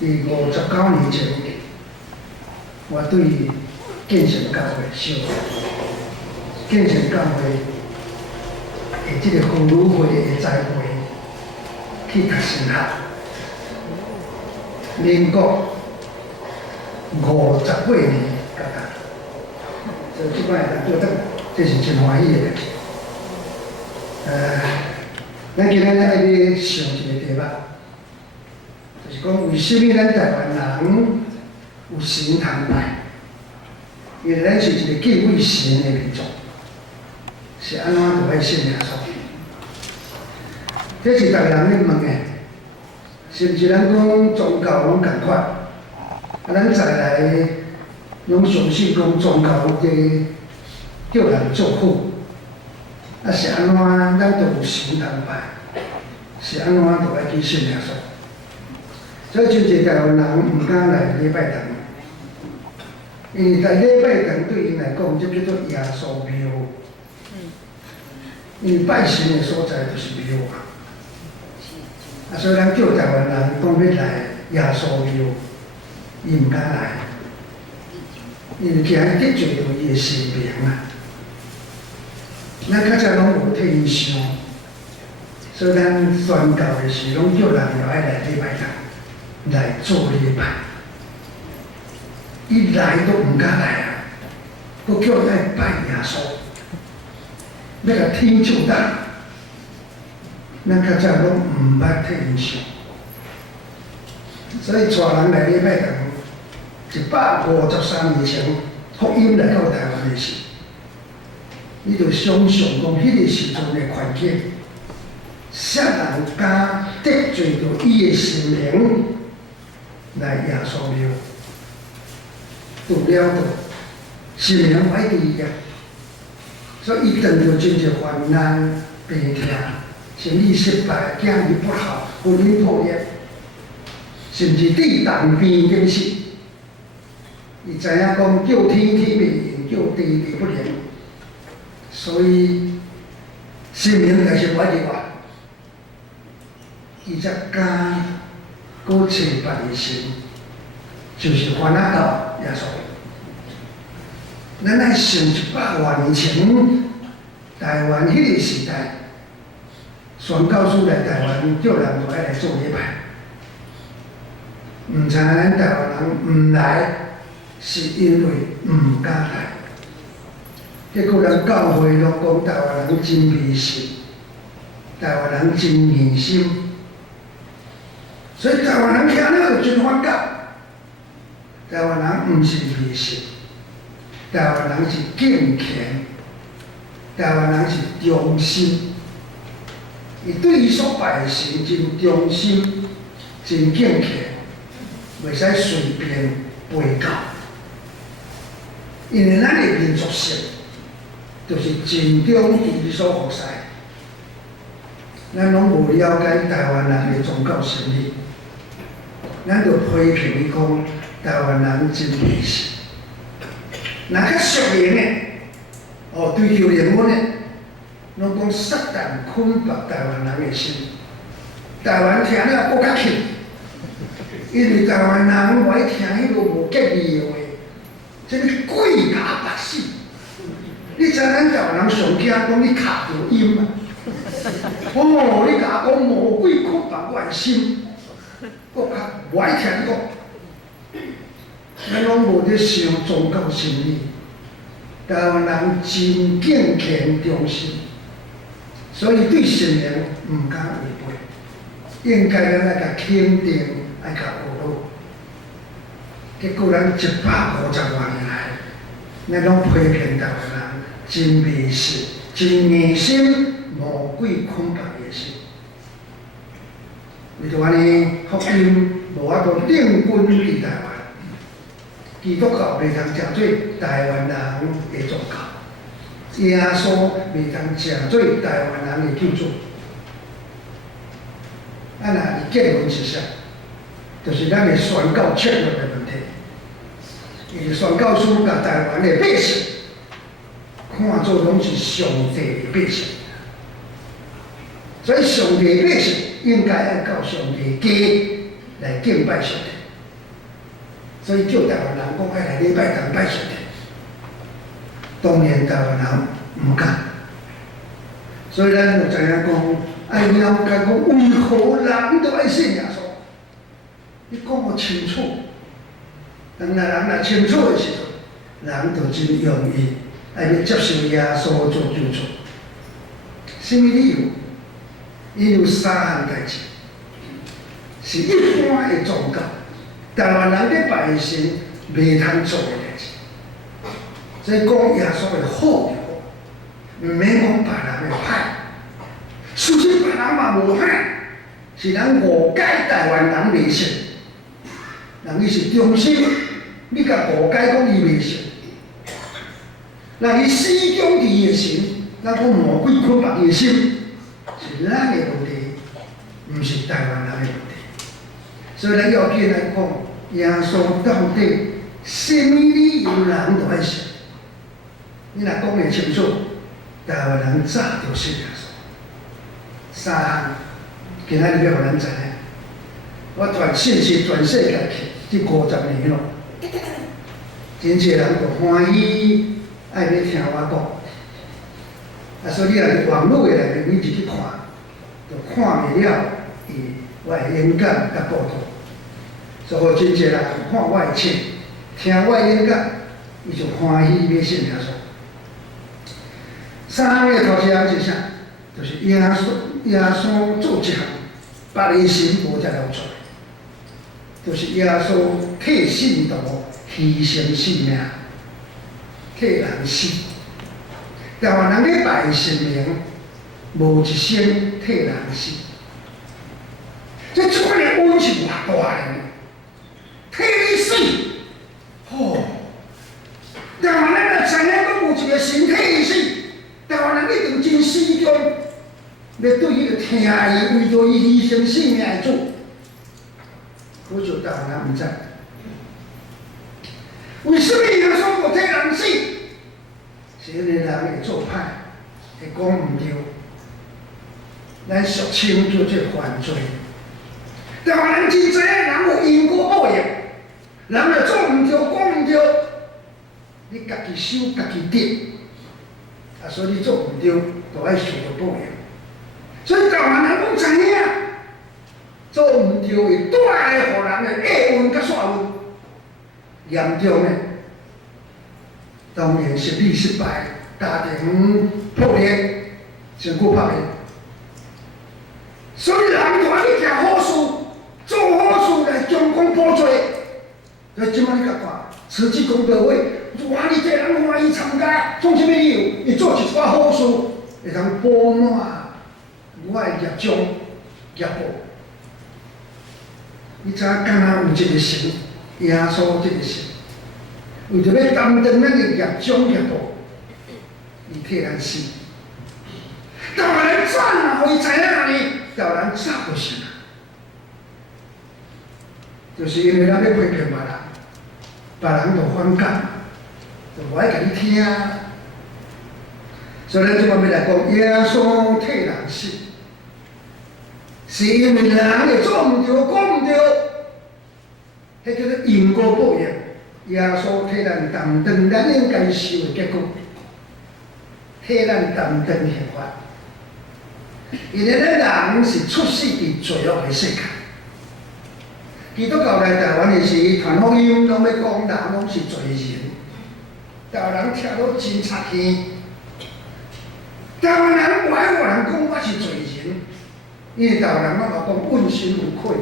伫59年前，我对建成教会小建成教会的这个妇女会的栽培去读神学，民国58年甲他，所以即摆来做得，这是真欢喜的代志。咱今仔日爱要上一个题目，就是讲为什么咱台湾人有神通拜？因为咱是一个敬畏神的民族，是安怎就爱信耶稣？这是逐个人咧问的，是毋是咱讲宗教拢共款？咱再来拢相信讲宗教伫叫人做好。是安怎，咱就有神通拜？是安怎就爱去信耶稣？所以真侪台湾人毋敢来礼拜堂，因为在礼拜堂对因来讲，这叫做耶稣庙。因为拜神的所在就是庙啊，所以咱叫台湾人讲要来耶稣庙，伊毋敢来，因为惊得罪到伊的神明啊。咱较早拢无替伊想，所以咱宣教的时，拢叫人要爱来礼拜堂来做礼拜。伊来都毋敢来啊，佫叫伊爱拜耶稣，要甲天照打。咱较早拢毋捌替因想，所以带人来礼拜堂，153年前福音来到台湾的时。你就想象讲，迄个时阵的环境，啥人敢得罪到伊的神明来耶稣庙？除了到神明歹伫伊啊，所以伊遇到真侪患难、病痛、生意失败、囝儿不好、婚姻破裂，甚至地动边顶死。伊知影讲叫天天袂应，叫地地不灵。所以，神明就是我伫我，伊才敢搁找别个神，就是翻仔到耶稣。咱爱想100多年前，台湾迄个时代，宣教师来台湾，叫人就爱来做礼拜。毋知咱台湾人毋来，是因为毋敢来。结果咱教会拢讲台湾人真迷信，台湾人真迷信，所以台湾人听了就真反感。台湾人毋是迷信，台湾人是敬虔，台湾人是忠心。伊对伊所拜的神真忠心，真敬虔，袂使随便背教，因为咱的民族性。就是真忠伊所服侍，咱拢无了解台湾人的宗教心理，咱就批评伊讲台湾人真迷信。若较俗名的，追求灵魂的，拢讲撒旦捆绑台湾人的心。台湾听了搁较气，因为台湾人我听迄个无吉利的话，这个鬼假白死。你知咱台湾人上惊讲你卡着阴啊！你甲我讲魔鬼捆绑我的心，我较无爱听你讲。咱拢无咧想宗教心理，台湾人真敬虔忠心，所以对神明毋敢违背，应该咱爱甲肯定，爱甲学好。结果咱150多年来，咱拢批评台湾人。真迷信，真迷信，魔鬼捆绑的心。为着安尼，福音无法度领军伫台湾，基督教袂通成做台湾人的宗教，耶稣袂通成做台湾人的救主。若伊结论是啥？就是咱的宣教策略的问题。伊是宣教师甲台湾的百姓。看做拢是上帝的百姓，所以上帝的百姓应该按照上帝家来敬拜上帝。所以叫台湾人讲爱来礼拜堂拜上帝。当年台湾人唔敢，所以咱就知影讲，爱了解讲为何人都爱信耶稣。你讲我清楚，当人若清楚的时候，人就真容易爱要接受耶稣做救主。什么理由？因有三项代志，是一般的宗教，台湾人咧拜神袂通做的代志。所以讲耶稣的好就好，唔免讲别人的歹。事实别人嘛无歹，是咱误解台湾人迷信。人伊是忠心，你甲误解讲伊迷信。人伊始终伫的神，咱讲魔鬼捆绑伊的心，是咱的问题，唔是台湾人的问题。所以咱要紧来讲，耶稣到底什么理由人就爱信？你若讲会清楚，台湾人早就信耶稣。三项，今仔日要互咱知影。我传信息全世界去，这50年咯，真侪人就欢喜爱要听我讲。所以你若网络的内面，你自己看，就看袂了我的演讲甲报道。所以真侪人看我的册，听我的演讲，伊就欢喜要信耶稣。三个头一项是啥？就是耶稣做一项别个神无才能做，就是耶稣替信徒牺牲性命，替人死。台湾人咧拜神明，无一生替人死。这款的恩是偌大的，替你死，吼！台湾人若知影讲有一个神替伊死。台湾人一定真始终要对迄个听伊、为着伊牺牲性命的主，可是台湾人唔知。为什么耶稣无替人死？是因为人会做歹，会讲唔对，咱俗称叫做犯罪。台湾人真知影人有因果报应，人若做唔对、讲唔对，你家己受家己得。所以你做唔对，就爱受到报应。所以台湾人讲知影，做唔对会带来互人的厄运甲煞运，严重的，当然是你失败，家庭破裂，身躯拍裂。所以人就爱去行好事，做好事来将功补罪。所以即摆你甲看，慈济功德会。哇！你这人欢喜参加，创什么理由？伊做一寡好事，会通补满我的业障业报。你知影敢若有一个神，耶稣这个神，为着要担当咱的业障业报，伊替咱死。台湾人早若互伊知影呢，台湾人早就信啦。就是因为咱要欺骗别人，别人就反感。我爱甲你听，所以咱即摆要来讲，耶稣替人死，是因为人会做唔对、讲唔对，迄叫做因果报应。耶稣替咱担当咱应该受的结果，替咱担当刑罚。因为咱人是出世伫罪恶的世界，基督教来台湾的时，传福音拢要讲人拢是罪人。台湾人听到真插耳，台湾人不爱有人讲我是罪人，因为台湾人拢讲问心无愧，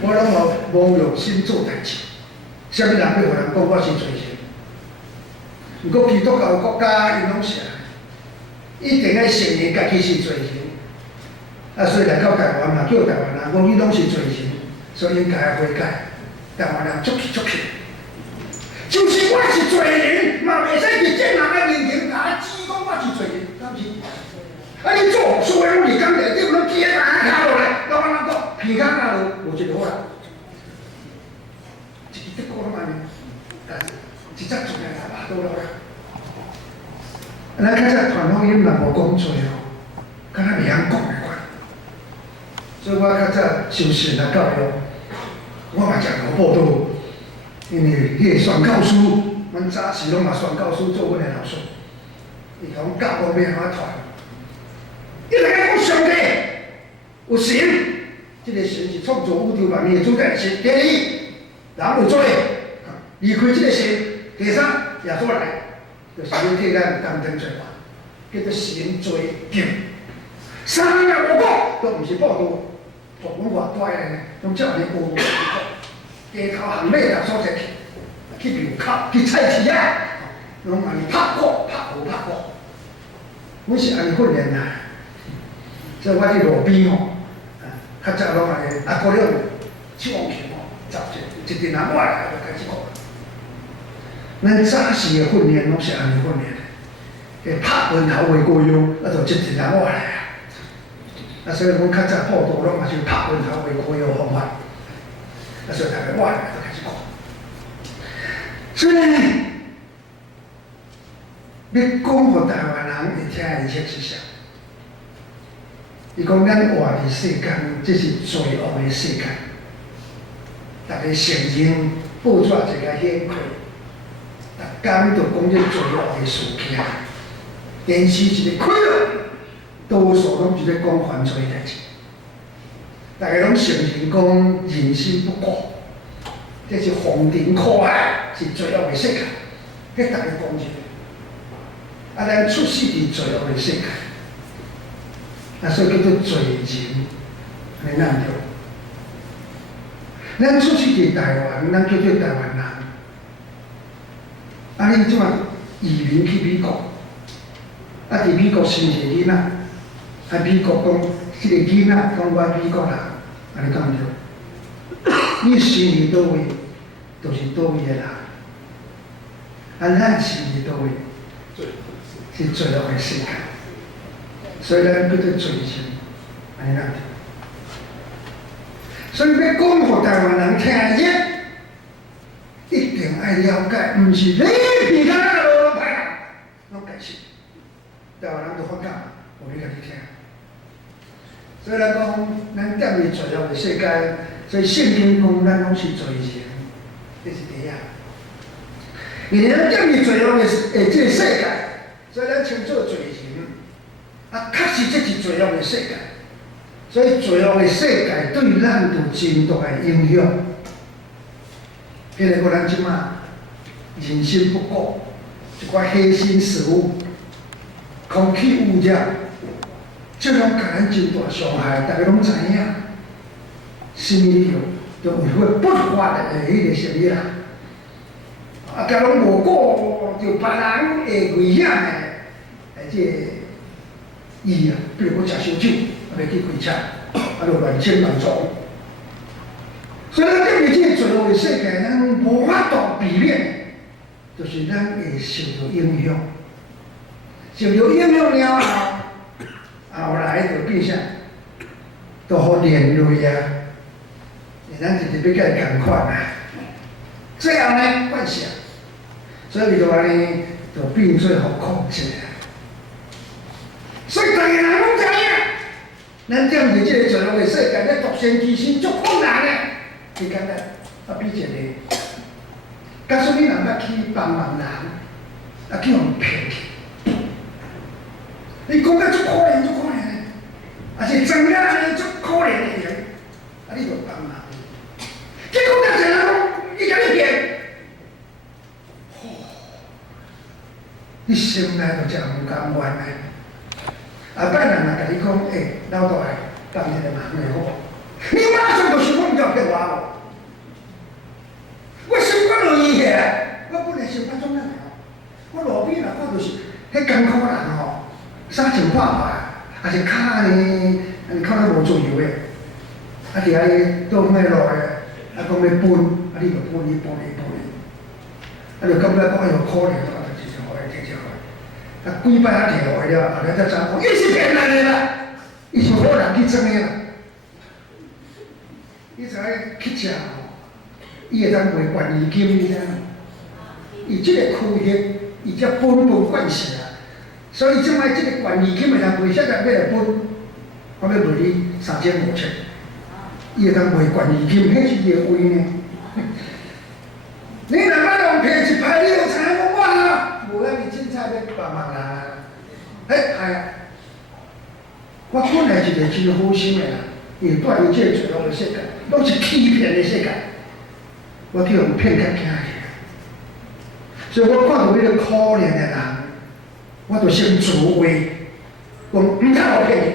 我拢无用心做代志。啥物人要互人讲我是罪人？不过基督教国家因拢是一定爱承认家己是罪人，所以来到台湾嘛，叫台湾人讲你拢是罪人，所以应该悔改。台湾人足气。就是我是罪人，嘛袂使伫正人的面前甲指讲我是罪人，敢是？你做所有物件内底，拢记在下落来，老板讲鼻孔那落无一个好啦，一支得过了嘛呢？但是一只做来啦，都落啦。咱较早传福音嘛无讲做哦，敢若袂晓讲的款。所以我较早受神的教育，我嘛常有报道。因为迄个宣教师，阮早时拢嘛宣教师做阮的老师，伊讲教我要安怎传，伊来讲上帝有神，即个神是创造宇宙万物的主宰神。第二，人有罪，离开即个神。第三，耶稣来，就是要替咱担当罪罚，叫做神罪定。三样五个都毋是报道，学文化大个呢，拢照安尼学。街头巷尾逐所在去庙口、去菜市啊，拢安尼拍鼓、拍鼓、拍鼓。阮是安尼训练啦，所以我伫路边吼，较早拢安尼阿哥了手往前吼，走一阵人我来就开始讲。咱早时的训练拢是安尼训练的，拍拳头话过样，就一阵人我来啊。所以阮较早报道拢嘛是拍拳头话过样方法。所以大家我来就开始讲。所以呢，要讲互台湾人会听的意思是啥？伊讲咱活伫世间，这是罪恶的世界。大家承认报纸一个显开，逐天就讲这罪恶的事件。电视一个开了，多数拢是咧讲犯罪的代志。大家拢承认讲人心不古，这是风尘苦海，是罪恶的世界。迄大家讲一个，咱出世伫罪恶的世界，所以叫做罪人，安尼咱着。咱出世伫台湾，咱叫做台湾人。恁即马移民去美国，伫美国生一个囡仔，美国讲。即个囡仔讲我美国人，安尼讲着，你生伫倒位，就是倒位的人。咱生伫倒位，是罪恶的世界，所以咱叫做罪人，安尼讲着。所以要讲互台湾人听入，一定爱了解，毋是你其他人落歹人，拢解释。台湾人就反感，我要甲你听。所以咱讲，咱踮伫罪恶的世界，所以圣经讲咱拢是罪人，这是第一。因为咱踮伫罪恶的这个世界，所以咱称作罪人。确实这是罪恶的世界，所以罪恶的世界对咱有真大的影响。譬如讲，咱即马人心不古，一寡黑心食物，空气污染。这种给咱真大伤害，大家拢知影。什么理由？就违反不法的迄个什么啦？假如无顾着别人会危险的，这伊比如讲食烧酒，要去开车，就乱牵乱撞。所以咱踮伫这个罪恶的世界，咱无法度避免，就是咱会受到影响，受到影响了后。后来就变啥，都好连累啊！咱就是要甲伊共款啊。最后呢，惯性，所以就安尼就变做互控制啊。所以大家人拢知影，咱踮伫这个罪恶的世界，咧独善其身足困难的，是简单。比一个，假使你若捌去帮忙人，去互骗去。你讲甲足可怜，足可怜的，也是真个安尼足可怜的人，你就帮忙。结果甲一个人讲，伊甲你骗，你心内就真唔甘愿的。摆人若甲你讲，老大个帮一个忙的好无？你马上就想讲，你要骗我无？我心肝落去个，我本来心肝中人我路边若看就是迄艰苦人吼。衫穿破破，还是骹安尼骹咧无自由诶，伫遐咧倒马路诶，讲要分，你就分，就感觉讲哎哟可怜，就真好诶，真好诶。几摆摕互伊了，后来才知讲，伊是骗人诶啦，伊是好人去装诶啦。你知影去食吼，伊会当卖悬疑金，你知影？伊即个区域，伊才本惯势啊。所以即摆即个悬疑金会当卖，现在要来分，我要卖你3500，伊会当卖悬疑金，迄是伊诶位呢。你若要骗一排，你就知影讲我啊，无咱你凊彩要帮忙啦。哎呀，我本来是一个真好心的人，因为住伫这罪恶的世界，拢是欺骗的世界，我去互骗甲惊去。所以我看到迄个可怜的人，我就先自卫，讲唔通互骗去。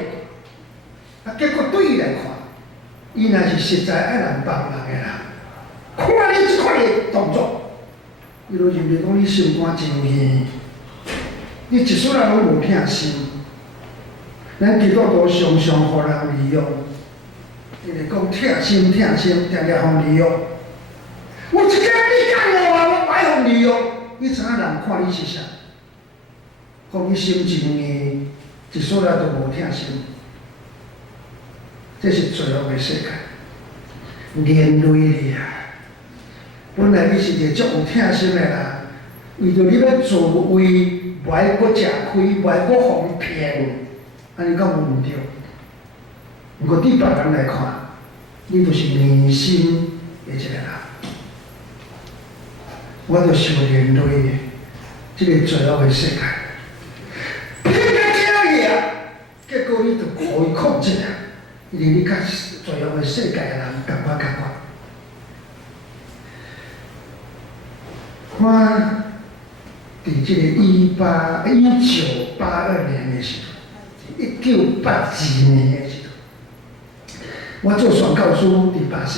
啊，结果对伊来看，伊若是实在爱人帮人的人，看你即款的动作，伊就认为讲你心肝真硬，你一世人拢无疼心。咱基督徒常常互人利用，因为讲疼心，常常互利用。有一天你讲我歹互利用，你知影人看你是啥？讲你心真硬，一世人都无疼心。这是罪恶的世界，连累你啊！本来你是一个足有疼心的人，为着你要自卫，不爱搁吃亏，不爱搁互骗，安尼敢有毋对？毋过对别人来看，你就是硬心的一个人。我就受连累的，这个罪恶的世界，骗到这样啊，结果你就可以控制啊！因为你甲罪恶的世界的人同我同款。我伫这个1982年的时候，1982年的时候，我做宣教师伫巴西，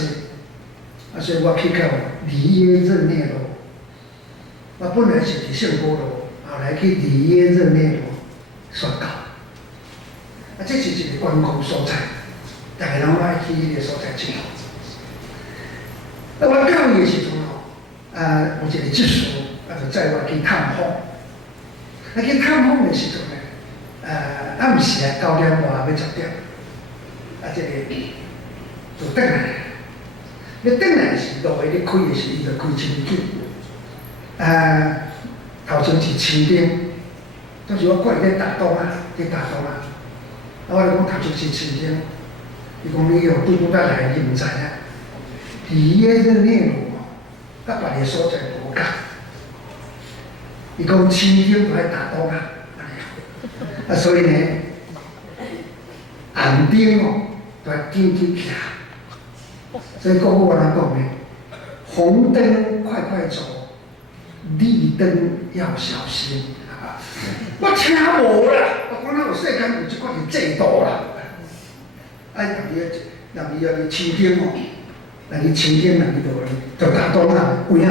所以我去到里约热内卢。我本来是伫圣保罗，后来去里约热内卢宣教。这是一个观光所在。大家拢爱去迄个所在真好。我到伊的时阵有一个技术，就载我去探访。去探访的时阵暗时9点外要10点，这个就转来。要转来时，路的咧开的时，伊就开真紧。头前是青灯，当时我过咧打洞啊，我就讲头前是青灯。伊讲你用拄来的，你毋知影。里约热内卢甲别个所在无共。伊讲青天就爱打洞啊，所以呢，红灯就要紧紧行。所以国语安怎讲呢？红灯快快走，绿灯要小心。我听无啦，我讲咱有世间有即款的制度啦。人伊要青天人伊青天人伊就打洞啊，有影。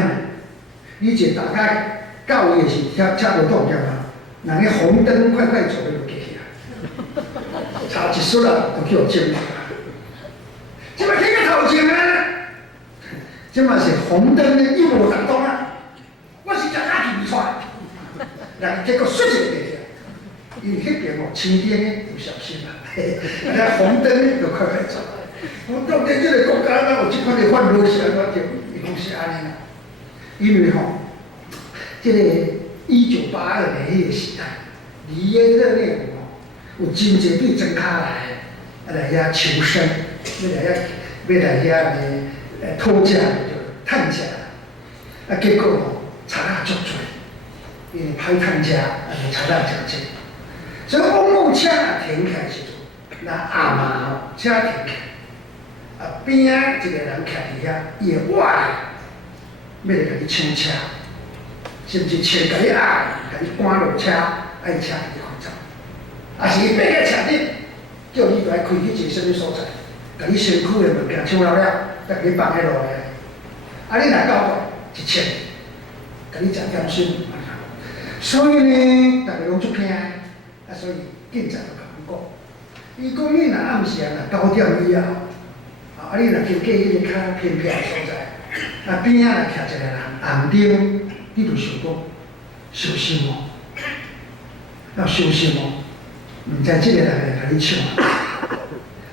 你一大概到伊的是车无动掉啊，人个红灯快快走就过去啊，差一瞬啊就去互警察。即摆去到头前啊，即嘛是红灯呢，伊无打洞啊，我是只假皮出来，人结果摔一个过去。因为迄边青天呢要小心啦，红灯呢就快快走。我到底这个国家哪有即款的犯罪是安怎着？伊讲是安尼啦，因为这个1982年迄个时代，里约热内卢有真侪对庄脚来遐求生，要来遐讨价就趁价，结果贼仔足多，因为歹趁价，就贼仔真多。所以往车停起来时阵，那暗嘛车停起来，边仔一个人徛伫遐，伊会歪，要来甲你抢车，甚至抢甲你压，甲你赶落车，爱车甲你开走，啊是伊爬个车顶，叫你来开去一个什么所在，甲你身躯的物件抢了了，甲你放喺落来，你若到一千，甲你食点心，所以呢，大家拢足惊。所以警察就甲阮讲，伊讲你若暗时9点以后，你若去过迄个较偏僻的所在，边仔若徛一个人红灯，你就想讲小心要小心毋知即个人会甲你抢。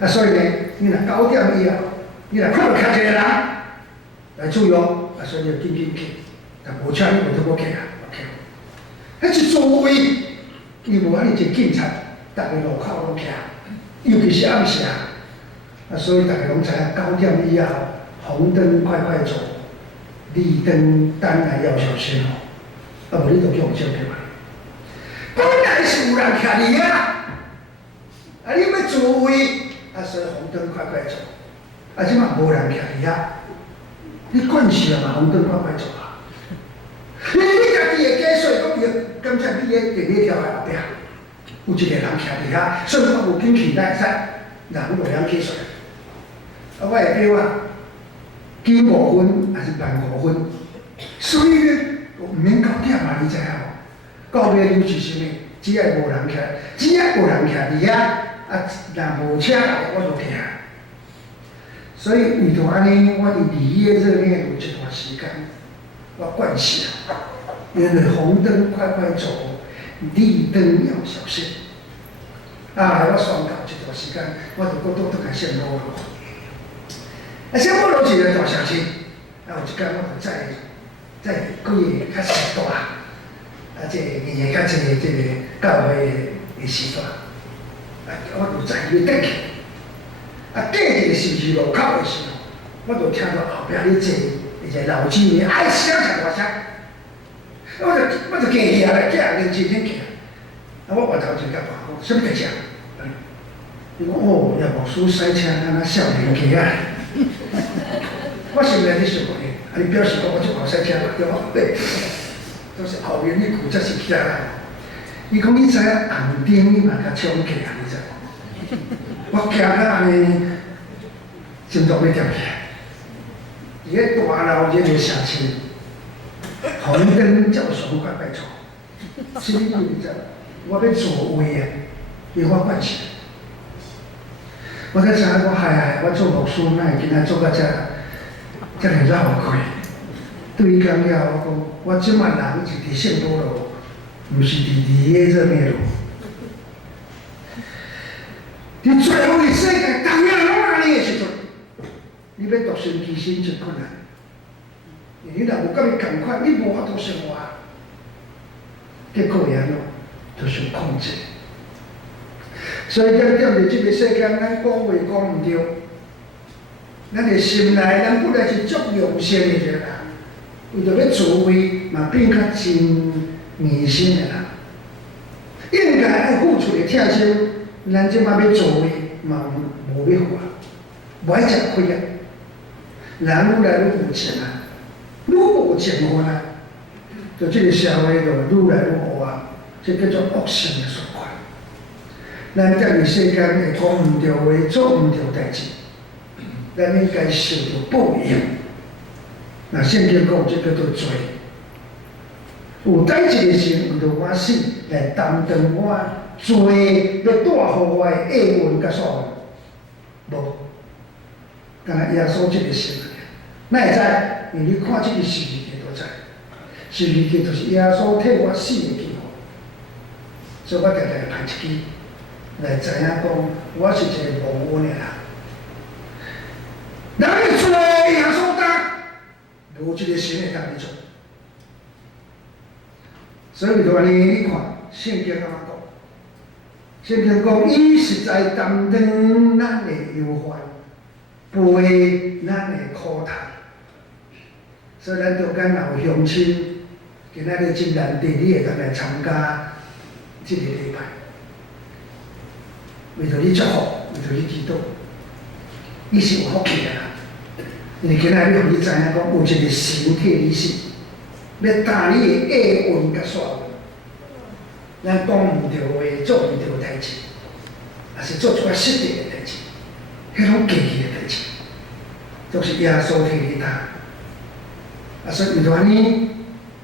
所以呢，你若9点以后，你若看到徛一个人来注意所以你就紧紧去，但无车你袂得要去啊，迄是作为。伊无安尼一警察，逐个路口拢徛，尤其是暗时所以大家拢知影9点以后，红灯快快走，你等来要小心哦，啊无你就叫我照着啊。本来是有人徛伫遐，啊你要自卫，啊所以红灯快快走，啊即马无人徛伫遐，你惯势啊嘛，红灯快快走啊。你家己的假说讲伊，刚才你喺地铁条的后壁，有一个人徛伫遐，所以我有紧去来使，人就两起出来。啊，我会叫啊，减5分还是慢5分，所以呢，唔免9点嘛，你知影无？到尾就是啥物？只要无人徛，只要有人徛伫遐，啊，若无车来，我就停。所以为着安尼，我伫离业热恋有一段时间，我惯势啊，因为红灯快快走，绿灯要小心。啊，我宣告这段时间，我就搁倒来线路咯。啊，线路路是个大城市，啊，有一天我就载几个较时大，啊，即年纪较济即个教会的时段，啊，我就载伊转去，啊，转一个十字路口的时候，我就听到后壁咧坐一个老姊妹，哎声上大声，我就惊起来，惊认真惊。啊，我回头就甲爸讲，什么代志啊？伊讲哦，叶牧师驶车，敢若少年家啊！我心内咧想讲，啊，你表示讲我足好驶车嘛，对无？对，都是后面你骨才是起来。伊讲你知影红灯你嘛甲冲起啊？你知？我惊到安尼，心脏要掉起来。伊个大楼这个城市，红灯叫上快快走，是你知？我要座位啊，因我惯势。我在想讲，嗨，我做牧师，哪会今仔做到遮尔绕开？对伊讲了，我讲，我即摆人是伫圣保罗，毋是伫离耶热内卢。伫最后的世界，同样拢安尼的时阵，你要独身其身真困难。你若无甲伊共款，你无法度生活。结果会安怎？就是控制。所以点着即个世界，咱讲话讲毋对，咱的心内，咱本来是足良善的一个人，为着要自卫，嘛变较真迷信的人。应该爱付出的疼惜，咱即摆要自卫，嘛无要付啊，无爱吃亏啊。人愈来愈有钱啊，愈无钱分啊，就即个社会就愈来愈恶啊，这叫做恶性的循环。咱在这世间会讲毋对话，做毋对代志，咱应该受到报应。那圣经讲这叫做罪。有代志的时，为着我死来担当我罪，要带互我的厄运甲所有。无，敢若耶稣这个神，哪会知？因为你看这个十字架就知，十字架就是耶稣替我死的记号，所以我常常排一支。来知影讲，我是一个无恩的人。人的罪耶稣担，无一个神会当你做。所以就安尼，你看圣经安怎讲？圣经讲，伊实在担当咱的忧患，背咱的苦难。所以咱中间若有乡亲，今仔日真难得，你会当来参加这个礼拜。为着你祝福，为着你祈祷，你是有福气的啦。因为今仔日互你知影讲，有一个神替你死，要担你的厄运甲煞运。咱讲毋对话，做毋对代志，也是做出啊失礼的代志，迄种过去的代志，都是耶稣替你担。啊，所以为着安尼，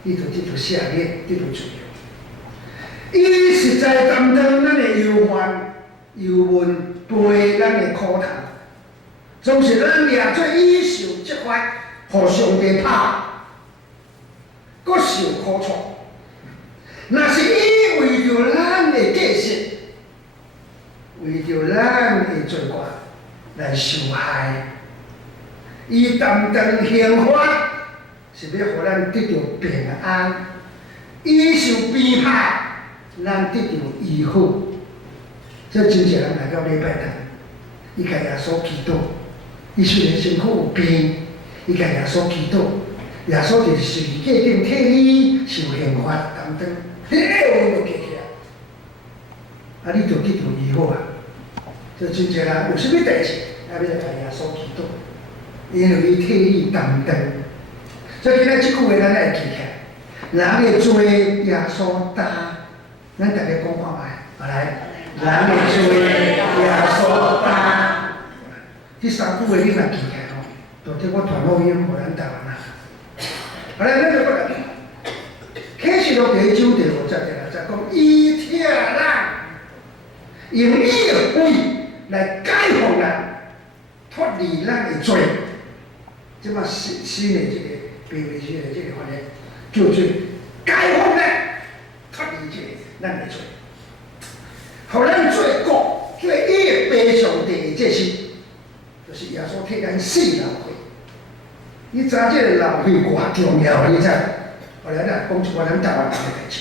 你就得到赦免，得到自由。伊实在担当咱的忧患。忧闷背咱的苦难，总是咱掠做以受责罚，互上帝拍，搁受苦楚。若是伊为着咱的过失，为着咱的罪过来受害，伊担当刑罚，是要互咱得到平安；伊受鞭拍，咱得到医好。这真侪人来到礼拜堂，伊甲耶稣祈祷，伊虽然身躯有病，伊甲耶稣祈祷，耶稣伫十字架顶替你受刑罚当中，迄个话就记起来，你就去做医好啊。就真正人有啥物代志，要来甲耶稣祈祷，因为伊替你担当。所以今仔即句话咱来记起来，人的罪耶稣担，咱大家讲看卖，来，人的罪耶稣担，这三句话你若记起来吼，就替我传福音，互咱台湾人。后来咱就搁来，启示录第1章第5节就讲，伊替咱用伊的位来解放人，脱离咱的罪。即马新的这个标语式的这个翻译，叫做解放咱，脱离这个咱的罪，互咱做国做伊的悲上帝的这事，就是耶稣替咱死流血。你知这个流血偌重要？你知？后来咱讲一寡咱台湾人的代志。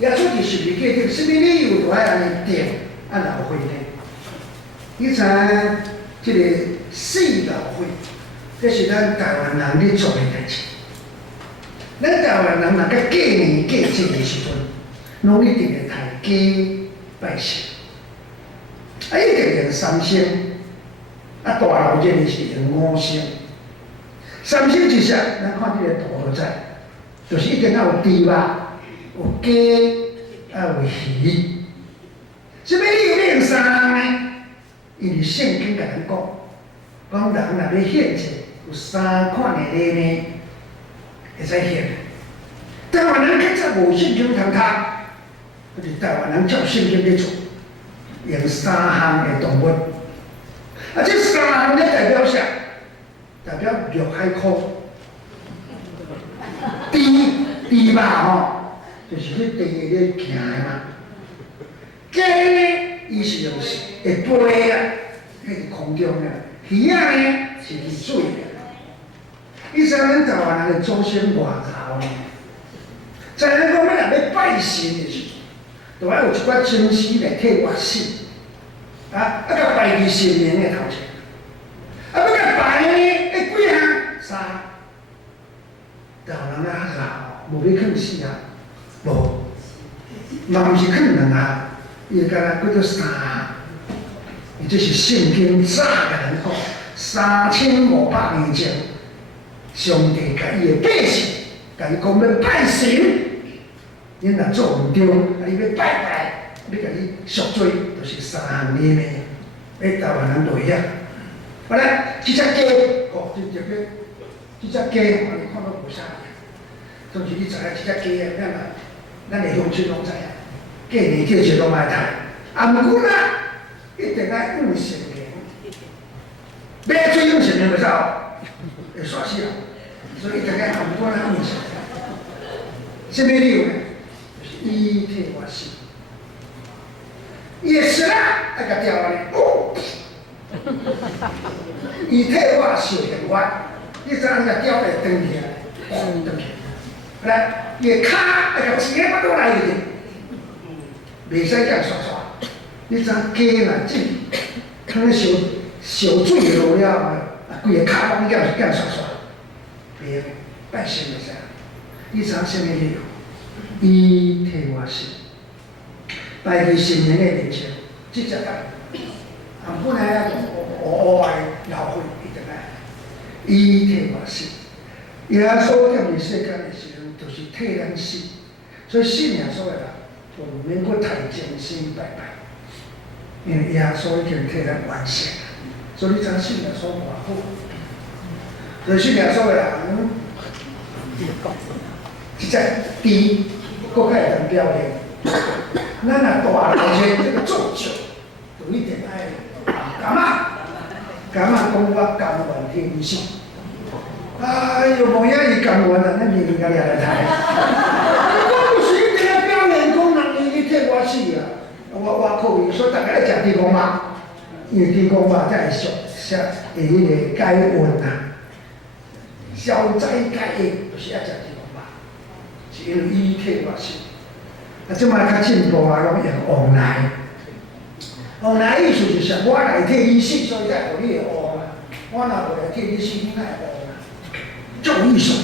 耶稣伫十字架顶，什么理由就爱安尼定流血呢？你知这个死流血，这是咱台湾人咧做的代志。咱台湾人若甲过年过节的时阵，拢一定会抬鸡拜神，一定用三牲，大老节的是用5牲。三牲一式，咱看这个图就知，就是一定要有猪肉。有鸡，有鱼，什么理由用三呢？因为圣经甲咱讲人若要献祭，有3款的礼物会使献。台湾人较早无圣经通读，就是台湾人照圣经咧做，用3项的动物。这3项咧代表啥？代表陆海空。猪肉吼。就是去地咧行的嘛，鸡呢，伊是用会飞啊，迄是空中的；鱼仔呢是伫水的。伊说咱台湾人的祖先外头呢，在咱讲要拜神的时，就要有一寡真丝来替我死，甲拜伫神明的头前，要甲拜呢，几项3，台湾人啊老，无要囥死啊。无，嘛毋是囥2项，伊敢若叫做3项。伊这是圣经早甲咱讲，3500年前，上帝甲伊的百姓，甲伊讲要拜神，恁若做毋对，你要拜，要甲你赎罪，就是3项礼物。台湾人袂晓。好来，这只鸡，真特别，这只鸡，你看到无啥？总是你知影这只鸡啊，咱的乡亲拢知影，过年叫节拢爱杀，毋过啦，一定爱用神明，要做用神明袂走，会煞死人，所以一定爱毋过咱用神明。什么理由呢？就是伊替我死，伊会死啦，爱甲调安尼，伊替我受刑罚，你知影甲调会转起来，转起来。来，伊个骹爱甲钱个巴肚内去，袂使这样刷刷。你知鸡若进，汤烧水落了啊，规个骹拢这样刷刷，袂拜神袂使。你知什么理由？伊替我死，拜伫神明的面前，即只甲，本来乌的流血一定爱，伊替我死。耶稣踮伫世间的时候，就是替咱死，所以信耶稣的人就唔免搁太精心拜拜，因为耶稣已经替咱完成了。所以你知信耶稣偌好，所以信耶稣的人，即只猪搁较会当表现。咱若大老些这个做酒，就一定爱甘讲我甘愿替你死。哎呦，无影伊甘愿啊，咱年年甲掠来睇。我不是一定要表演讲人伊替我死啊！我靠伊，所以大家咧食猪公肉，因为猪公肉才会俗，会迄个解瘟啊，消灾解厄，就是要食猪公肉，是因为伊替我死。啊，即摆较进步啊，拢用往来。往来意思就是我来替你死，所以才互你会旺啊。我若无来替你死，你哪会旺啊？足有艺术。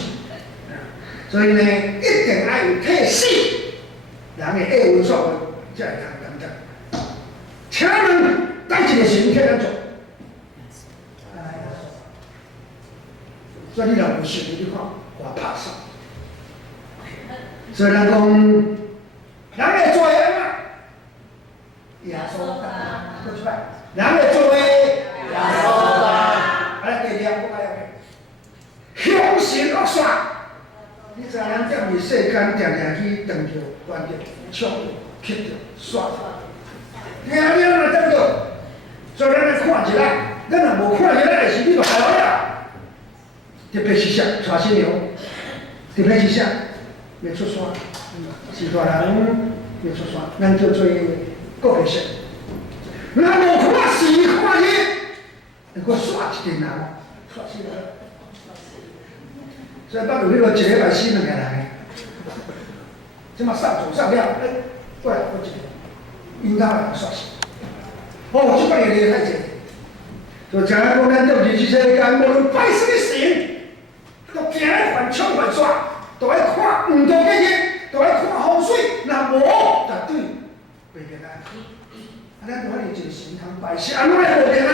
所以呢，一定要有体死，人的下文说才会通当真。请问，哪一个神替咱做？所以你若有信，你看我拍手。所以人讲，人会做的嘛，耶稣答，对不对？人会做的，耶稣答。来，第二，我讲向神恶煞。你知影咱踮伫世间，常常去撞着、关着、抢着、乞着、耍着，听了若撞着，所以咱来看一下，咱若无看一下的时，你就害我啦。特别是啥，带新娘，特别是啥，要出山，是大人要出山，咱叫做告别式。若无看时看日，能够耍一阵人，耍死人。所以捌有迄个一礼拜死2个人，即马送走送了，过来我一个，因兜人煞死。哦，即摆也厉害者，就诚然讲咱对日即世间，无论拜什么神。都行来犯抢犯耍，都爱看唔同嘅嘢，都爱看风水，若无绝对袂平安。咱就法有一个神通拜，是安怎会无平安？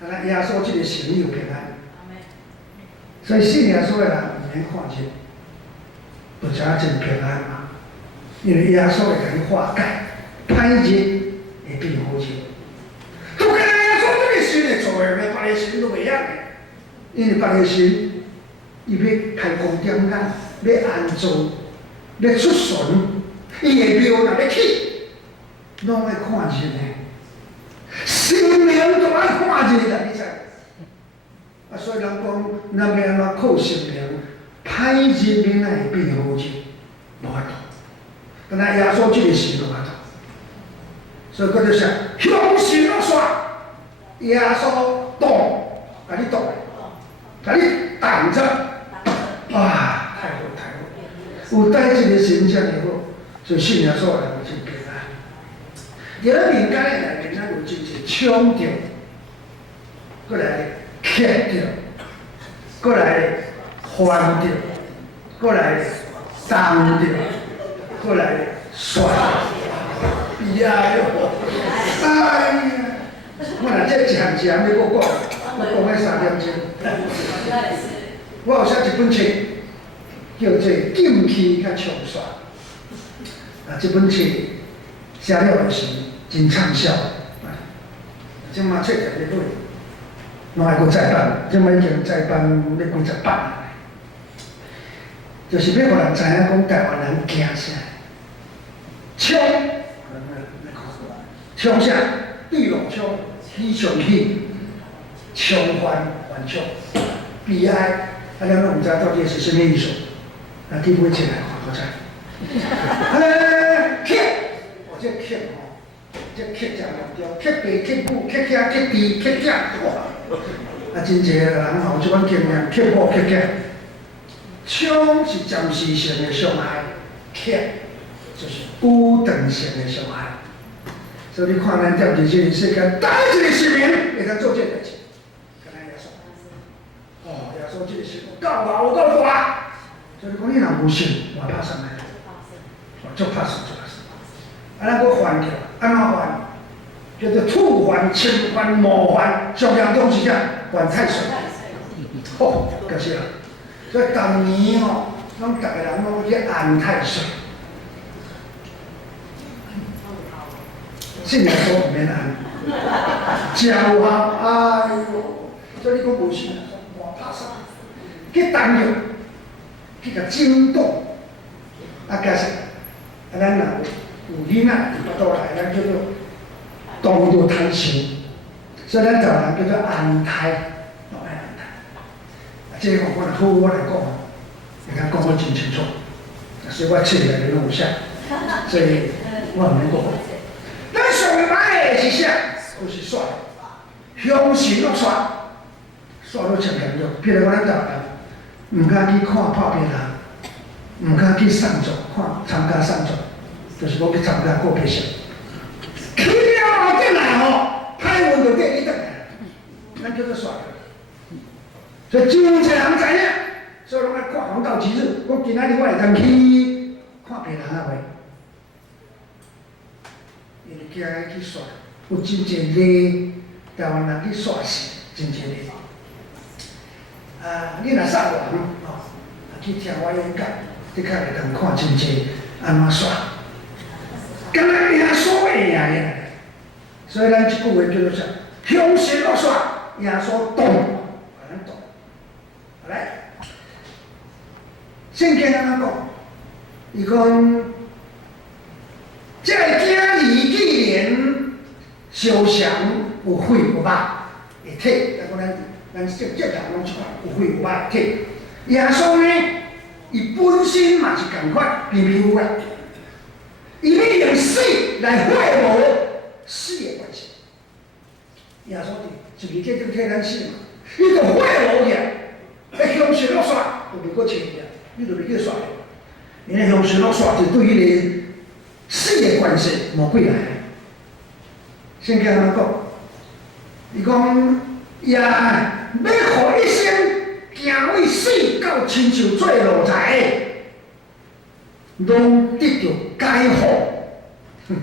敢若耶稣这个神有平安。所以信耶稣的人唔免看日，就知影真平安嘛。因为耶稣会甲你化解，歹日会变好日。都跟耶稣这个神会做的，别个神都袂晓的。因为别个神，伊要开光点眼，要安坐，要出巡，伊的庙若要起，拢要看日的。生命都爱看日的，你知？啊，所以人讲，咱要安怎靠生命？歹日免会变好日，无法度。但係耶穌這個神無法度，所以佢就想向神落煞，耶穌擋，甲你擋。甲你挡着，啊，太好太好！有带这个神像以后，所以信仰所有人就平安。第二民间的内面，咱有真侪抢着，过来乞着，过来还着，过来当着，过来耍，悲哀哟！哎呀，我若这一项一项要我讲，我讲迄3点钟。我有写一本册，叫做《禁区甲冲刷》。啊，这本册写了就是真畅销。即马册在咧买，拢还阁再版，即马已经再版要几十版。就是要互人知影讲台湾人惊啥，冲，冲啥？对路冲，喜上喜，冲还冲，悲哀。啊，咱拢毋知到底是啥物意思，啊，去买册来看好知。乞，哦，这乞吼，这乞真严重，乞爸乞母乞囝乞弟乞囝，哇！啊，真侪人吼，即款经验，乞某乞囝，抢是暂时性的伤害，乞就是有长性的伤害。所以你看咱踮伫这个世间，哪一个市民会当做这代志？哦，耶稣这个神够老够大，所以讲你若无信，我拍上来，足拍算足拍算。啊，咱搁还着，安怎还？叫做触还、侵还、冒还，上严重是啥？还太岁。哦，就是啦。所以当年哦，拢逐个人拢去安太岁。信耶稣唔免安，真有效。哎呦，所以你讲无信。拍手，去动用，去甲震动，啊，假设啊，咱若有囡仔巴肚内，咱叫做动着胎心，所以咱台湾人叫做安胎，拢爱安胎。啊，这个我若好我来讲，会当讲得真清楚，所以我册内面拢有写，所以我毋免讲。咱上歹的是啥？就是煞，凶神恶煞。煞都真严重，譬如讲咱台湾人，唔敢去看拍片啊，唔敢去上座参加上座，就是讲去参加告别式。去了后转来吼，歹运就缀你转来，咱叫做煞。所所以真侪人知影，所以拢爱看黄道吉日。我今仔日我会当去看别人啊袂？因为惊去煞，有真侪例，台湾人去煞死，真侪例。你若煞人去听我演讲，的确会当看真侪安怎煞，敢若耶稣会赢咧。所以咱即句话叫做啥？凶神恶煞，耶稣动，把咱动。来，圣经安怎讲？伊讲，这惊离既然受降有血有肉的体，咱接人拢即款有血有肉的体。耶稣呢，伊本身嘛是共款，平平有啊。伊要用死来恢复死的关系。耶稣伫十字架顶替咱死嘛，伊就恢复去，迄凶神恶煞就袂搁出去，你就袂叫煞了。因为凶神恶煞就对迄个死的关系魔鬼来。圣经安怎讲？伊讲也要互一生行为死到亲像做奴才的，拢得到解放。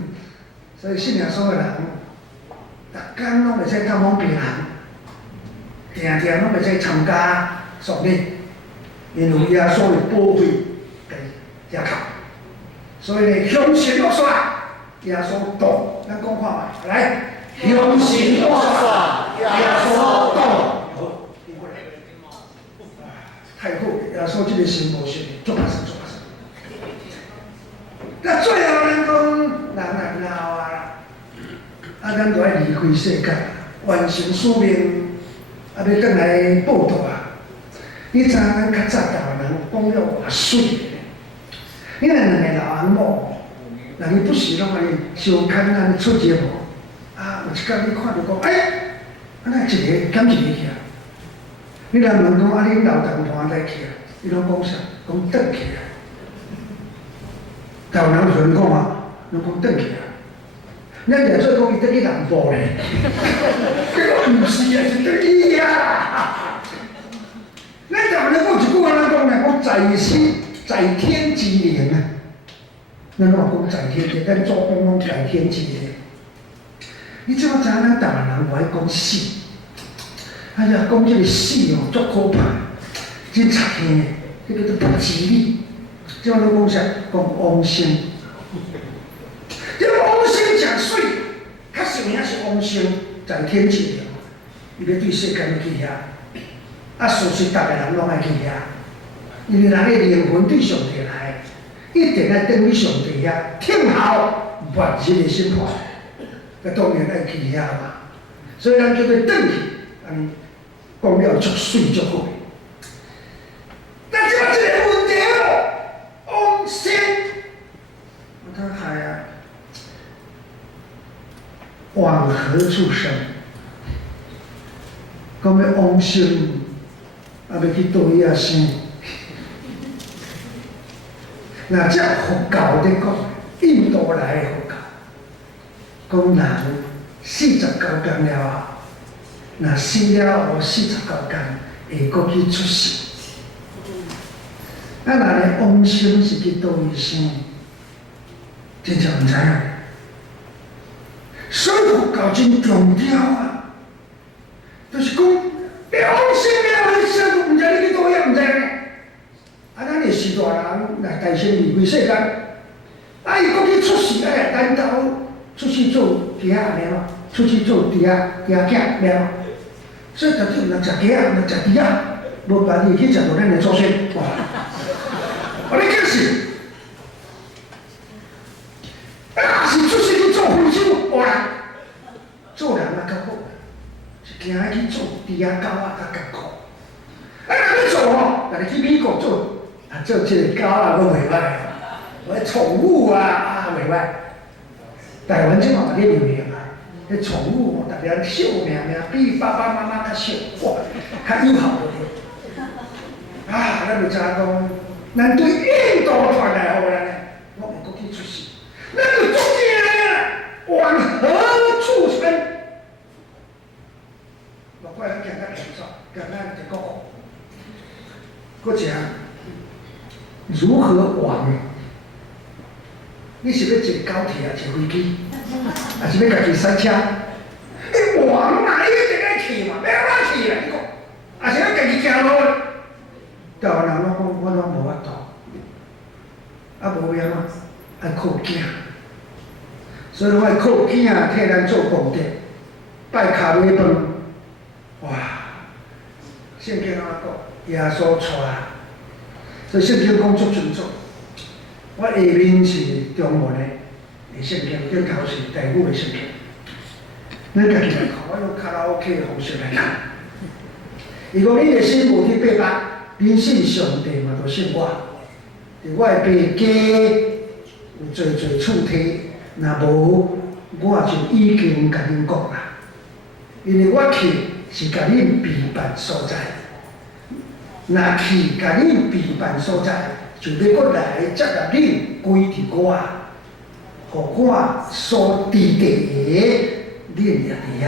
所以信耶稣的人，逐天拢袂使探访别人，定定拢袂使参加丧礼，因为耶稣会保卫家己倚靠。所以呢，凶神恶煞，耶稣动，咱讲看觅，来，凶神恶煞，耶稣动。太好，耶稣这个神无神，做法神，做法神。那最后咱讲，人若老啊，咱就要离开世界，完成使命，要转来报道啊。你知影咱较早台湾人讲了偌水的，因为两个老翁某，人伊不时拢安尼相牵安尼出节目，有一天你看着讲，安那一个减一个去啊。你若问讲恁老同伴在去啊，伊拢讲啥？讲转去啊。台湾人就讲拢讲转去啊。咱掠做讲伊转去南部咧，结果毋是啊，是转去啊。咱台湾人讲一句话，咱讲咧，讲在天之灵啊。咱拢讲在天之，咱祖公讲在天之灵。你怎么知影咱台湾人无爱讲死？哎呀，讲这个死哦，足可怕，真贼气的，迄叫做不吉利。即摆拢讲啥？讲往生。这个往生真水，较实名是往生在天之灵，伊要对世界要去遐。事实逐个人拢爱去遐，因为人的灵魂对上帝来，一定爱等于上帝遐，听候万日的审判。那当然爱去遐嘛，所以咱叫做转去，讲了足水足好。但即摆这个问题往生，我他害啊，往何处生？讲要往生，要去倒位啊生？那这佛教在讲，印度来的佛教，讲人49天了后。那死了后49天会搁去出世。咱人的往生是去倒位生，真正毋知影。所以佛教真强调啊，就是讲，你往生了，你啥都毋知你去倒位，毋知呢。咱的士大人来大圣离开世间，伊搁去出世，单刀出去做鸡仔了，出去做猪仔囝了。所以，逐天有人食鸡仔，有人食猪仔，无办法去食到咱的祖先。哇！你假是，是出世去做夫手，哇！做人较好，是惊去做猪仔、狗仔较艰苦。若要做吼，家己去美国做，做这个狗仔都袂歹，或宠物袂歹。台湾即嘛嘛咧流行啊。迄宠物吼，逐个小命命比爸爸妈妈较小，哇，较友好个。咱就知影讲，咱对印度传来互咱咧，我们国去出世，咱就足惊啊！往何处生？莫怪咱行到严肃，行到一个搁一项，如何亡？你是要坐高铁啊，坐飞机，还是要家己塞车？你亡啊！你一定爱去嘛，要哪去啊？你讲，还是要家己行路？台湾人拢讲，我拢无法度，啊无要怎，爱靠囝。所以我靠囝替咱做功德，拜卡尾饭，哇！圣经安讲，耶稣带，所以圣经讲足清楚。我下面是中文的圣经，顶头是第五个圣经。咱家己来看，我用卡拉 OK 的方式来看。如果你的心无去背叛，你信上帝嘛，就信我。我的爸家有侪厝体，若无我就已经甲恁讲啦。因为我去是甲恁避办所在，若去甲恁避办所在。就要过来接纳恁归伫我，互我所知的，恁也伫啊，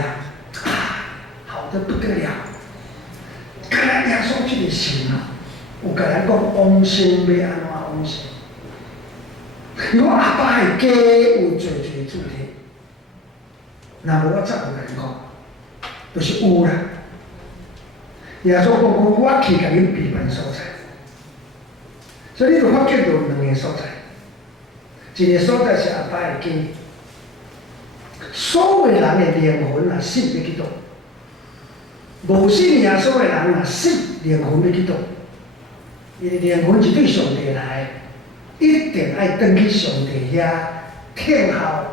好得不得了！敢若耶稣这个神啊，有甲咱讲往生要安怎往生？因为我阿爸的家有侪主题，若无我早就甲恁讲，就是有啦。耶稣讲我去甲恁避办所在。所以你就发觉到两个所在，一个所在是阿爸的家，所有人的灵魂啊，死要去倒；无信耶稣的人啊，死灵魂要去倒。因为灵魂是对上帝来，一定爱转去上帝遐听候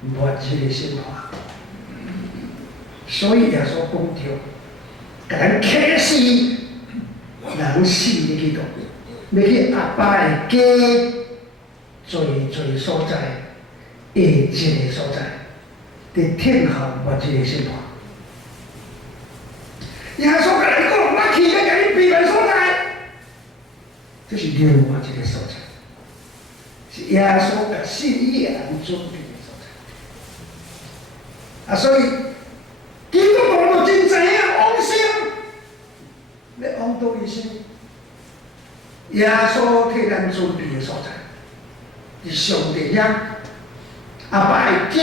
末日的审判。所以耶稣讲着，甲咱启示人死要去倒。要去阿爸的家，最所在，下一个所在，伫天后末日的审判。耶稣甲咱讲，我去要甲你避难所在，这是另外一个所在，是耶稣甲信伊的人准备的所在。啊，所以基督徒就真知影往生，要往倒去生。耶稣替咱准备的所在，是上帝遐阿爸的家，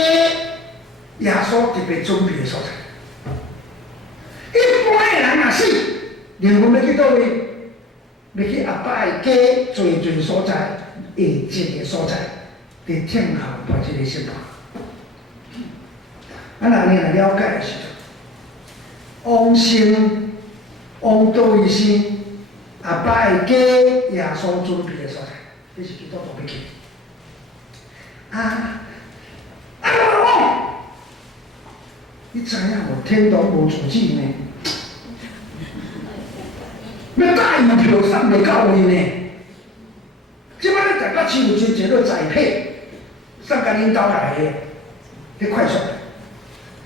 耶稣特别准备的所在。一般的人若死，灵魂要去倒位？要去阿爸的家，最所在，下一个所在，伫天后末日的审判。啊，若你来了解的时候，往生往倒位生？阿爸的家，耶稣准备的所在，这是基督徒要去。你知影无？天堂无住址呢，要打邮票送袂到位呢。即摆咧大家市有真侪个载配，送甲恁兜来的，迄快速，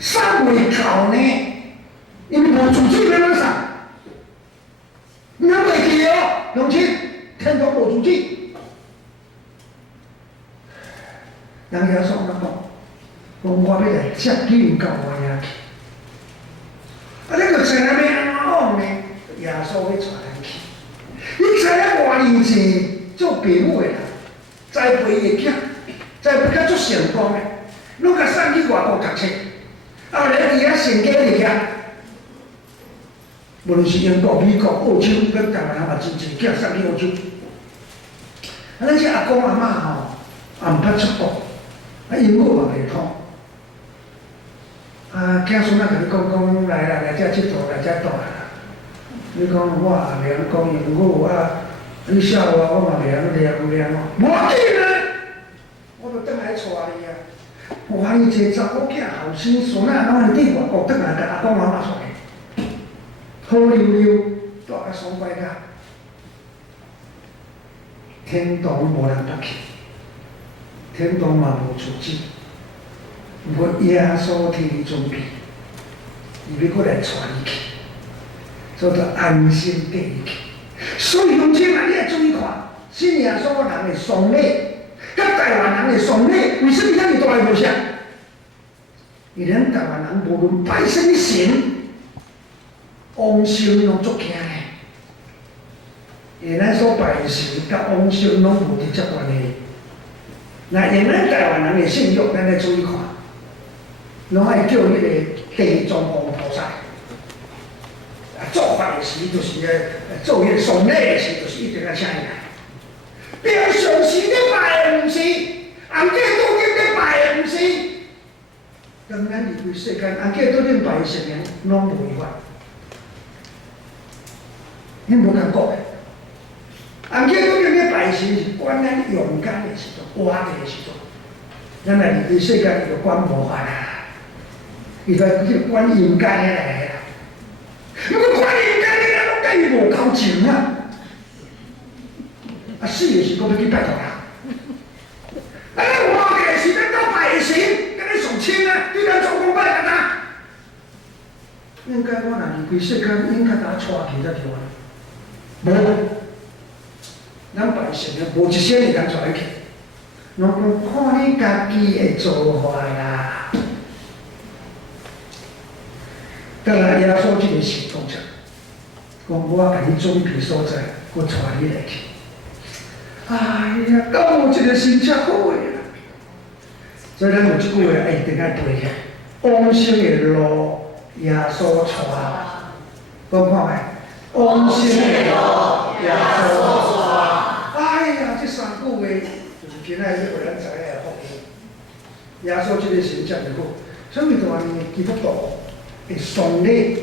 送袂到呢，因为无住址要哪送？你袂记哦，乡亲，天堂无住址。人耶稣安怎讲？讲我要来接恁到我遐去。啊，你就知影要安怎讲呢？耶稣要带咱去。你知影偌尼济做父母的人，栽培伊的囝，栽培甲足成功的，拢甲送去外国读册，后来伫遐成家立业。无论是英国、美国、澳洲，咱台湾人嘛真侪囝送去澳洲。啊，咱这阿公阿嬷吼，也毋捌出国，啊，英语嘛袂通。啊，囝孙仔甲你讲来啦，来遮佚佗，来遮住啦。你讲我也袂晓讲英语啊，你笑我嘛袂晓念哦。无要紧啊，我就转来带你啊。哇，你这查某囝后生孙仔拢是伫外国转来，甲阿公阿嬷带。好溜溜，住甲爽快甲，天堂无人捌去，天堂嘛无住址，毋过耶稣替你准备，伊要过来带你去，做做安心带你去。所以乡亲啊，你要注意看，信耶稣的人的丧礼，甲台湾人的丧礼，为什么遐尼大个无像？因为咱台湾人无论拜什么神。往生拢足惊的，咱所拜的神甲往生拢无直接关系。那咱台湾人的信仰，咱来注意看，拢爱叫迄个地藏王菩萨。做法的时就是做迄个丧礼的时，就是一定要请伊来。平常时咧拜的毋是，红计拄紧咧拜的毋是。当咱离开世间，红计拄紧拜神的，拢无违法。你无共讲的。红计拄紧咧拜神是管咱勇敢的时阵，活着的时阵，咱来离开世间就管无法啦。伊就管阴间的来啦。如果管阴间的，咱拢甲伊无交情啊！死的时，佫要去拜托人。咱活着的时，咱到拜神，跟咱上亲啊，对咱做公拜甲他。应该我若离开世间，应该甲带去才对啊。无，咱拜神的无一些会当带去，拢看你家己的做法啦。当然，耶稣这个行动者，讲我甲你准备所在，我带你来去。哎呀，敢有一个神遮好个啦！所以咱有一句话一定爱背起来：往生的路，耶稣带。讲看觅，往生的路，耶稣带。哎呀，这三句话就是今仔日互咱知影的福音。耶稣这个神遮就好，什么大呢？基督徒的丧礼，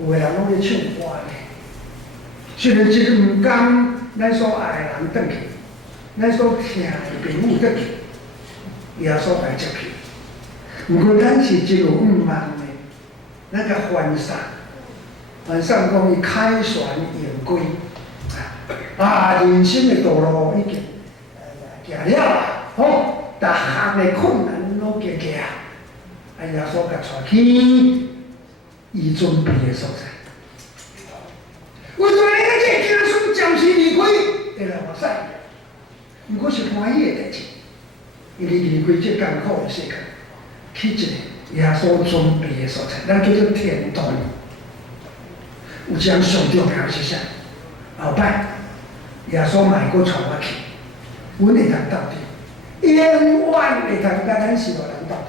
有个人拢咧唱歌呢。虽然这个毋甘。咱所爱的人转去，咱所疼的朋友转去，耶稣来接去。毋过咱是真有毋茫的，咱甲翻送，翻送讲伊凯旋迎归，人生的道路已经行了啦，好，逐项的困难拢行过啊，耶稣甲带去伊准备的所在。为什么这子孙暂时离开，会来活塞？毋过是欢喜的代志，因为离开这艰苦的世界，去一个耶稣准备的所在，咱叫做天堂。有一项上重要是啥？后摆耶稣嘛会带我去，阮会通到底，永远会通甲咱是个人到底，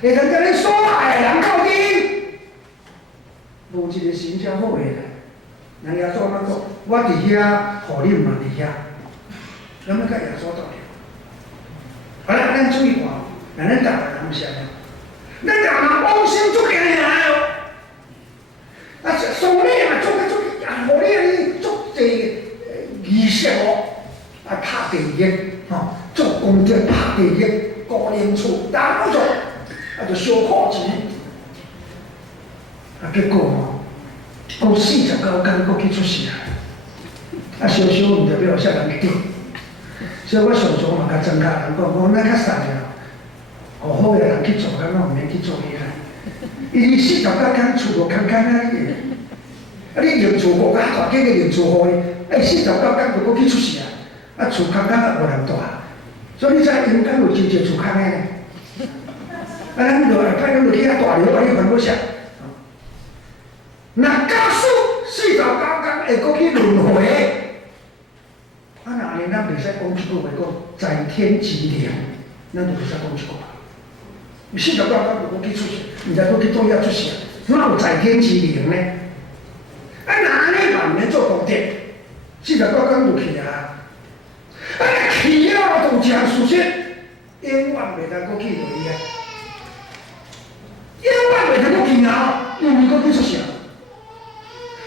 会通甲咱所爱的人到底。无一个神遮好个啦。人耶稣安怎讲？我伫遐，互恁嘛伫遐，咱要甲耶稣斗阵。好啦，咱注意看，咱台湾人毋是安尼，咱台湾往生足惊来哦。丧礼嘛做互你安尼足济仪式哦，拍地役做功德拍地役，高年厝打工做，就烧烤钱，结果讲49天，佫去出事啊！烧烧毋代表有啥人去顶，所以我常常嘛甲庄稼人讲，咱较善了，互好个人去做，咱拢毋免去做迄个。伊49天厝无空空啊你个，你营厝国家大间个营厝互伊，49天就佫去出事啊！厝空空啊无人住，所以你知阴间有真侪厝空个呢。咱就下摆咱就去遐大寮，你烦要啥？那假使49天会佫去轮回，那安尼咱袂使讲一句话讲在天即灵，咱就袂使讲一句话。49天就佫去出事，毋知佫去倒遐出事，哪有在天即灵呢？那安尼嘛毋免做功德，49天就去啊！去了就真事实，永远袂当佫去落去啊！永远袂当佫去啊，因为佫去出事。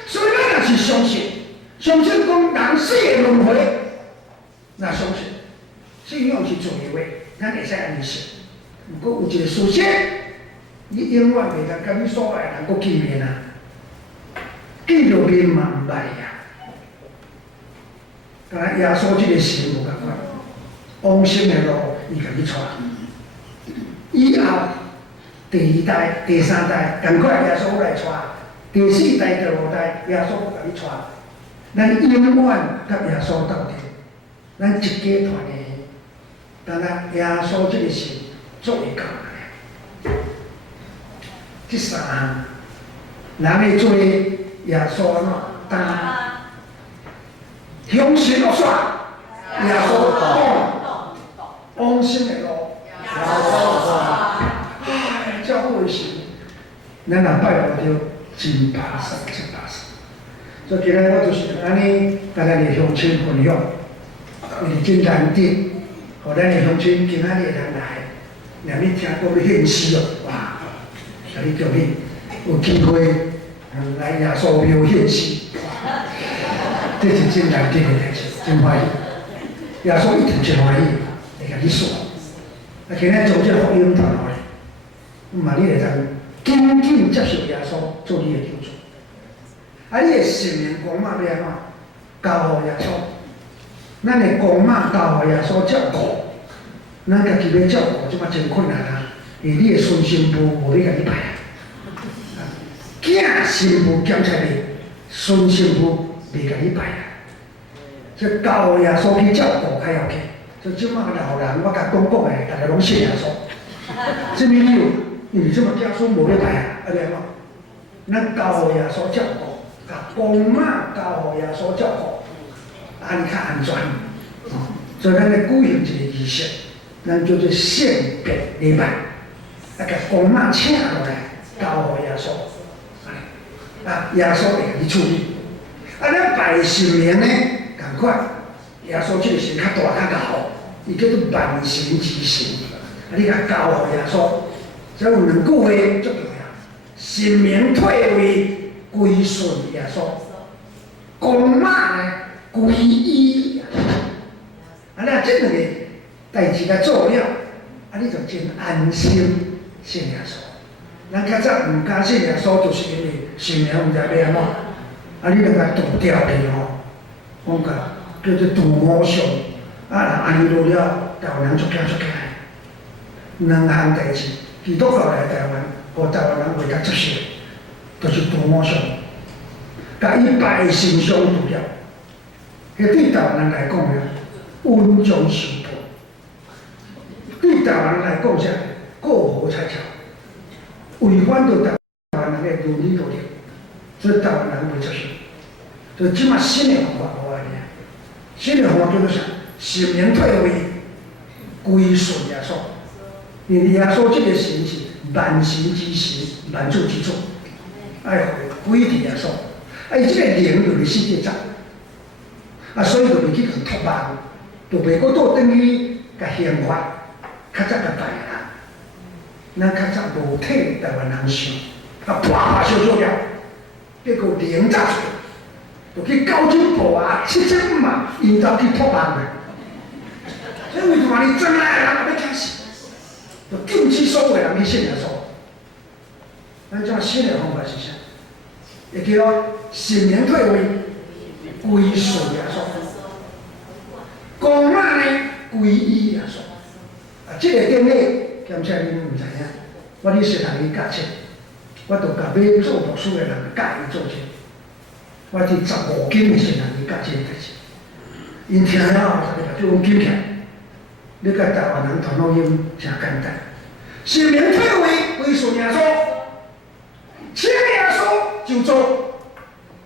所以咱若是相信讲人死会轮回，那相信信仰是重要的，咱会使安尼信。不过有一个事实，你永远袂当甲你所爱的人佫见面啊，见着面嘛毋捌呀。当然耶稣这个神无共款，往生的路伊甲你带。以后第2代、第3代，赶快耶稣来带。第4代、第5代，耶稣甲你带，咱永远甲耶稣斗阵，咱一家团的。当然，耶稣这个神做会到的。这3项，人会做耶稣安怎担？雄心落煞，耶稣往生的路，哎，照好的神，咱人拜拜着真打实，真打实。所以今日我就是安尼，甲咱的乡亲分享，因为真难得，互咱的乡亲今仔日人来，让你听到你献诗哦，哇！甲你叫你有机会来耶稣庙献诗，这是真难得的代志，真欢喜。耶稣一定真欢喜，会甲你说。啊，今日从这福音传落来，嘛，你会当紧紧接受耶稣做你的救主。啊，你的性命公马要安怎？交予耶稣，咱的公马交予耶稣照顾，咱家己要照顾，即马真困难啊！因为你的孙媳妇无要甲你拜啊，囝媳妇检查你，孙媳妇袂甲你拜啊，所以交予耶稣去照顾较要紧。所以即马老人，我甲讲的，大家拢信耶稣。什么理由？因为即马子孙无要拜啊，安尼嘛，咱交予耶稣照顾。甲公妈交予耶稣照顾，安尼较安全。所以咱咧举行一个仪式，咱叫做圣别礼拜，啊，甲公妈请落来交予耶稣，啊，耶稣会甲你处理。啊，咱拜神明呢，共款，耶稣这个神较大较高，伊叫做万神之神，啊，你甲交予耶稣，所以有两句话足重要，神明退位。归顺耶稣，公妈呢归依耶稣，啊，你这两个代志甲做了，啊，你就真安心信耶稣。咱较早唔敢信耶稣，就是因为信仰唔知要安怎，啊，你著甲除掉去吼，讲甲叫做除魔相，啊，安尼落了，台湾人足惊足惊。两项代志，基督教来台湾，互台湾人袂甲接受。就是除魔相，甲伊拜神像除了，迄对台湾人来讲呀，恩将仇报；对台湾人来讲啥，过河拆桥，违反到台湾人的伦理道德，所以台湾人袂接受。所以即马新的方法我安尼，新的方法叫做啥？神明退位，归顺耶稣。因为耶稣这个神是万神之神，万主之主。爱归伫耶稣，啊，伊即个灵就是世界走，啊，所以就袂去互托梦，就袂搁倒转去甲宪法，较早甲拜啦。咱较早无体台湾人想，啊，啪烧了，结果灵走出来，就去九州部啊，7000万因走去托梦啊。所以为什么你真来人要惊死，就禁止所有人去信耶稣。咱这新的方法是啥？会叫神明退位，归顺耶稣；公妈呢，归依耶稣。啊，这个典礼，兼且恁唔知影，我咧实行去教册，我著甲要做读书的人教伊做这，我伫15斤的实行去教这个代志。因听了后，就就讲紧起来，你甲台湾人传福音真简单，神明退位，归顺耶稣。请耶稣就做，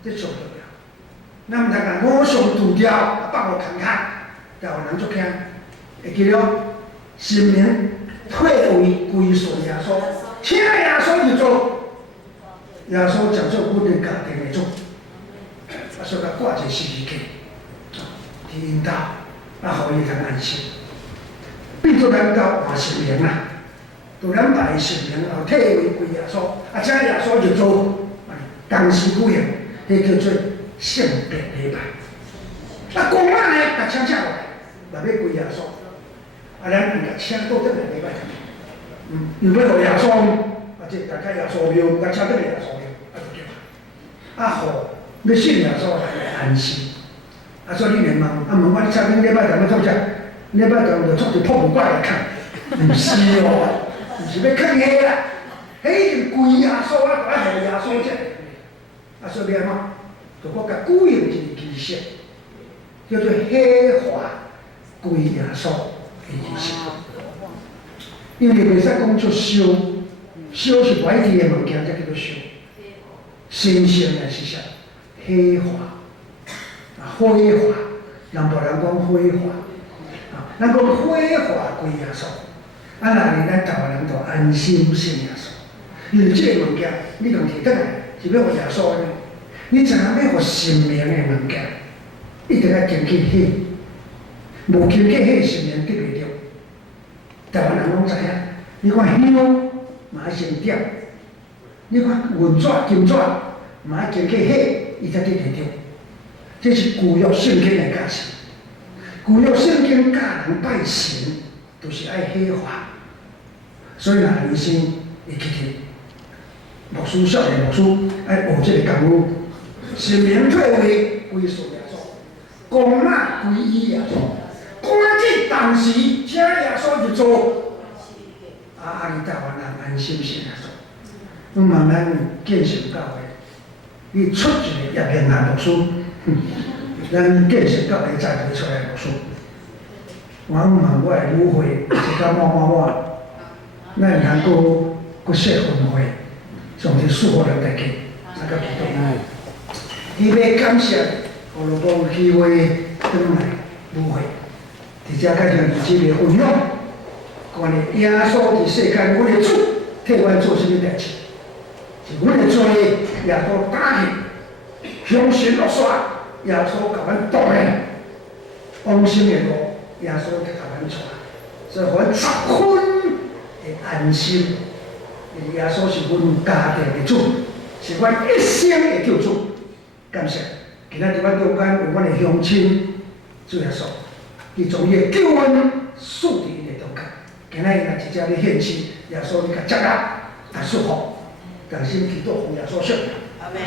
这做得了。咱毋通甲偶像除掉，啊放互空空，台湾人足惊。会记了，神明退位归顺耶稣，请耶稣就做。耶稣讲做稳定家庭的做，啊，所以甲挂一个十字架，伫因兜，啊，互伊通安心。变做咱教换神明啦。就咱拜神明后，退位归耶稣，啊，请耶稣就做，同时举行，迄叫做圣别礼拜。啊，公妈呢，甲请落来，嘛要归耶稣，啊，咱甲请倒转来礼拜。又要互耶稣，啊，即大家耶稣庙，甲请倒来耶稣庙，啊，就对啦。啊，好，要信耶稣来安心。啊，所以你连问，啊，问我你请恁礼拜堂要做啥？礼拜堂就做一破木怪来看，毋是哦。毋是要坑迄啦，迄已经归耶稣啊，就爱互耶稣者。啊，所以要安怎？就我甲举行一个仪式，叫做火化归耶稣的仪式。因为袂使讲做烧，烧是歹伫的物件才叫做烧。神圣的是啥？火化，啊，火化。人无人讲火化，咱讲火化归耶稣，那呢咱台湾人就安心信耶稣。因为这个物件，你同摕倒来是要互耶稣的，你知影要互生命的物件，一定要经过血，无经过血生命得袂着。台湾人拢知影，你看香嘛要先点，你看银纸、金纸嘛要经过血，伊才得袂着。这是旧约圣经的价值。旧约圣经教人拜神，就是爱火化，所以若人生会去听。牧师少年牧师爱学这个功夫，生命退位归属耶稣，公仔归依耶稣，赶紧当时请耶稣去做，你台湾人安心信耶稣。我慢慢建成教会，你出一个叶明南牧师，咱建成教会再不出来牧师。我问我的母会是甲某，咱能够搁设分会。上帝赐福咱大家，大家祈祷。伊要感谢胡萝卜有机会转来舞会，伫遮介绍自己的分享，关于耶稣伫世间，阮的主替阮做甚物代志，是阮的罪耶稣打去，凶神恶煞耶稣甲阮挡的，往生的路耶稣甲阮带，所以阮十分的安心。耶稣是阮家庭的主，是阮一生的救主。感谢，今仔日阮中间有阮的乡亲主耶稣，伊从伊的救恩树伫伊的中间。今仔日若直接咧献祭，耶稣你甲接纳，来祝福，同心祈祷，奉耶稣圣名。阿门。